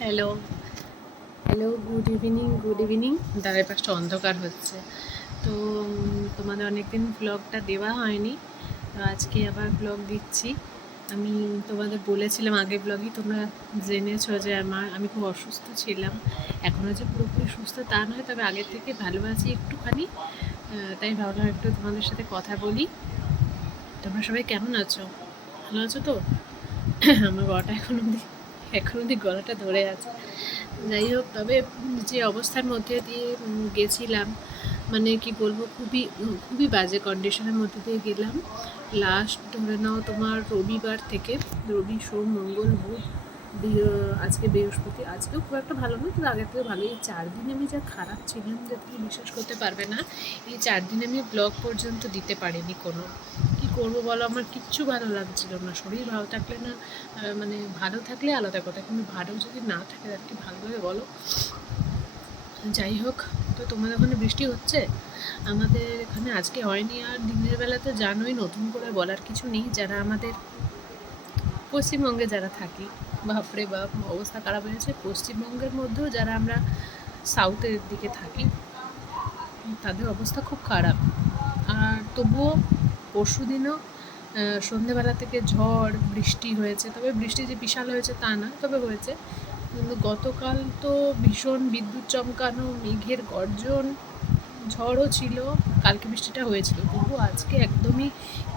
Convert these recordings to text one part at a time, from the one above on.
Hello, hello, good evening. দ্বারের পাশটা অন্ধকার হচ্ছে। তো তোমাদের অনেকদিন ব্লগটা দেওয়া হয়নি, তো আজকে আবার ব্লগ দিচ্ছি। আমি তোমাদের বলেছিলাম আগের ব্লগই, তোমরা জেনেছো যে আমি খুব অসুস্থ ছিলাম। এখনও যে পুরোপুরি সুস্থ তা নয়, তবে আগের থেকে ভালো আছি একটুখানি। তাই ভাবলাম একটু তোমাদের সাথে কথা বলি। তোমরা সবাই কেমন আছো? ভালো আছো তো? আমার গলাটা এখন অবধি গলাটা ধরে আছে। যাই হোক, তবে যে অবস্থার মধ্যে দিয়ে গেছিলাম, মানে কি বলবো, খুবই বাজে কন্ডিশনের মধ্যে দিয়ে গেলাম। লাস্ট ধরে নাও তোমার রবিবার থেকে, রবি সোম মঙ্গল বুধ, আজকে বৃহস্পতি, আজকেও খুব একটা ভালো নয়, কিন্তু আগের থেকে ভালো। এই 4 দিন আমি যা খারাপ ছিলাম যে তুমি বিশ্বাস করতে পারবে না। এই 4 দিন আমি ব্লগ পর্যন্ত দিতে পারিনি কোনো। কি করবো বলো, আমার কিচ্ছু ভালো লাগছিল না। শরীর ভালো থাকলে না, মানে ভালো থাকলে আলাদা কথা, কিন্তু ভালো যদি না থাকে তার কি ভালো হবে বলো? যাই হোক, তো তোমাদের ওখানে বৃষ্টি হচ্ছে? আমাদের এখানে আজকে হয়নি। আর দিনের বেলা তো জানোই, নতুন করে বলার কিছু নেই। যারা আমাদের পশ্চিমবঙ্গে যারা থাকি, বাপরে বাপ অবস্থা খারাপ হয়েছে। পশ্চিমবঙ্গের মধ্যেও যারা আমরা সাউথের দিকে থাকি, তাদের অবস্থা খুব খারাপ। আর তবুও পরশু দিনও সন্ধেবেলা থেকে ঝড় বৃষ্টি হয়েছে। তবে বৃষ্টি যে বিশাল হয়েছে তা না, তবে হয়েছে। কিন্তু গতকাল তো ভীষণ বিদ্যুৎ চমকানো, মেঘের গর্জন, ঝড়ও ছিল। কালকে বৃষ্টিটা হয়েছিল, তবু আজকে একদমই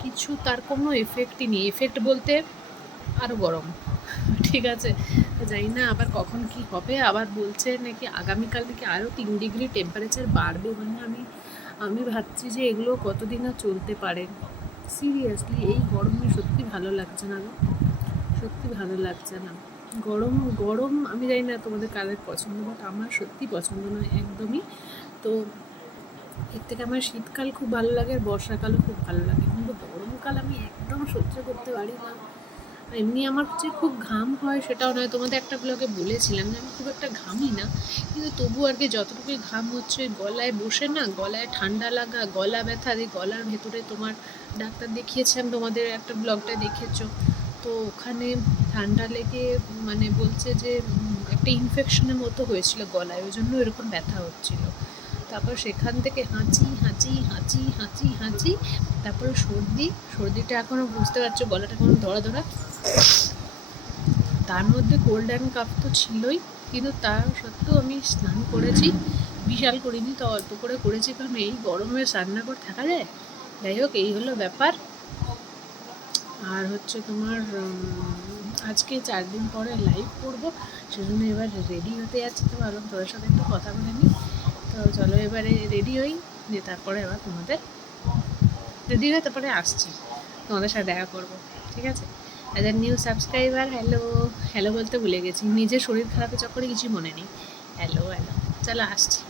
কিছু, তার কোনো এফেক্টই নেই। এফেক্ট বলতে আরও গরম। ঠিক আছে, জানি না আবার কখন কি হবে। আবার বলছে নাকি আগামীকাল থেকে আরও 3 ডিগ্রি টেম্পারেচার বাড়বে। মানে আমি ভাবছি যে এগুলো কতদিন আর চলতে পারে। সিরিয়াসলি এই গরমে সত্যি ভালো লাগছে না গো, সত্যি ভালো লাগছে না। গরম গরম আমি জানি না তোমাদের কাদের পছন্দ, বাট আমার সত্যি পছন্দ নয় একদমই। তো এর থেকে আমার শীতকাল খুব ভালো লাগে, আর বর্ষাকালও খুব ভালো লাগে, কিন্তু গরমকাল আমি একদম সহ্য করতে পারি না। এমনি আমার যে খুব ঘাম হয় সেটাও নয়, তোমাদের একটা ব্লগে বলেছিলাম যে আমি খুব একটা ঘামি না, কিন্তু তবু আর কি যতটুকুই ঘাম হচ্ছে গলায় বসে না, গলায় ঠান্ডা লাগা, গলা ব্যথা, এই গলার ভেতরে তোমার ডাক্তার দেখিয়েছিলাম, তোমাদের একটা ব্লগটা দেখেছো তো, ওখানে ঠান্ডা লেগে মানে বলছে যে একটা ইনফেকশনের মতো হয়েছিল গলায়, ওই জন্য এরকম ব্যথা হচ্ছিল। তারপর সেখান থেকে হাঁচি হাঁচি হাঁচি হাঁচি হাঁচি, তারপরে সর্দিটা এখনও বুঝতে পারছো, গলাটা এখনও ধরা ধরা। তার মধ্যে কোল্ড অ্যান্ড কাফ তো ছিলই, কিন্তু তার সত্ত্বেও আমি স্নান করেছি। বিশাল করিনি, তো অল্প করে করেছি, কারণ এই গরমে রান্না করে থাকা যায়। যাই হোক, এই হলো ব্যাপার। আর হচ্ছে তোমার আজকে 4 দিন পরে লাইভ করবো, সেজন্য এবার রেডি হতে যাচ্ছি। তো ভাবলাম তোদের সাথে একটু কথা বলে নিই। তো চলো এবারে রেডি হই, দিয়ে তারপরে আবার রেডি হয়ে তারপরে আসছি, তোমাদের সাথে দেখা করবো। ঠিক আছে? As a new subscriber, hello hello বলতে ভুলে গেছি, নিজের শরীর খারাপের চক্করে কিছু মনে নেই। হ্যালো হ্যালো, চলো আসছি।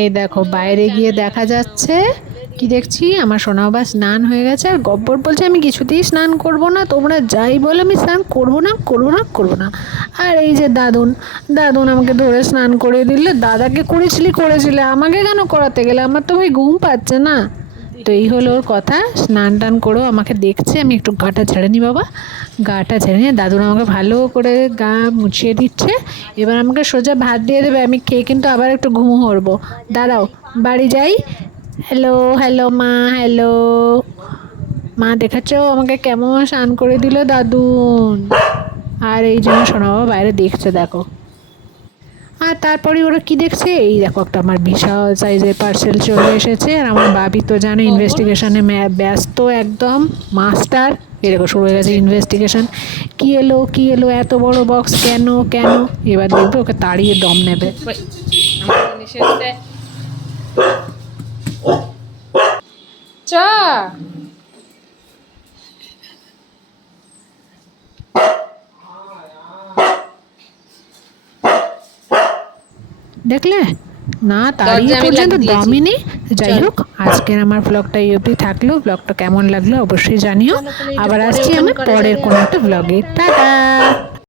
এই দেখো বাইরে গিয়ে দেখা যাচ্ছে, কি দেখছি, আমার সোনা বাবা স্নান হয়ে গেছে। আর গব্বর বলছে আমি কিছুতেই স্নান করব না, তোমরা যাই বলে আমি স্নান করবো না করবো না করবো না। আর এই যে দাদুন দাদুন আমাকে ধরে স্নান করে দিলে। দাদাকে করেছিলে, আমাকে কেন করাতে গেলে? আমার তো ভাই ঘুম পাচ্ছে না। তো এই হলো ওর কথা। স্নান টান করেও আমাকে দেখছে, আমি একটু গাটা ছেড়ে নিই বাবা। গাটা ছেড়ে নিয়ে দাদুন আমাকে ভালো করে গা মুছিয়ে দিচ্ছে। এবার আমাকে সোজা ভাত দিয়ে দেবে, আমি খেয়ে কিন্তু আবার একটু ঘুমোবো। দাঁড়াও, বাড়ি যাই। হ্যালো হ্যালো মা, হ্যালো মা, দেখাচ্ছ আমাকে কেমন স্নান করে দিল দাদুন। আর এই জন্য শোনা বাবা বাইরে দেখছে, দেখো। আর তারপরে ওরা কি দেখছে, এই দেখো একটা আমার বিশাল সাইজের পার্সেল চলে এসেছে। আর আমার বাবি তো জানো ইনভেস্টিগেশনে ব্যস্ত, একদম মাস্টার। এরকম শুরু হয়ে গেছে ইনভেস্টিগেশন। কি এলো এত বড় বক্স, কেন কেন? এবার দেখবে ওকে তাড়িয়ে দম নেবে। চা দেখলে না, তাড়িয়ে পর্যন্ত দমই নেই। তো যাই হোক, আজকের আমার ব্লগটা এই অবধি থাকলো। ব্লগটা কেমন লাগলো অবশ্যই জানিও। আবার আসছি আমার পরের কোনো একটা ব্লগে। টাটা।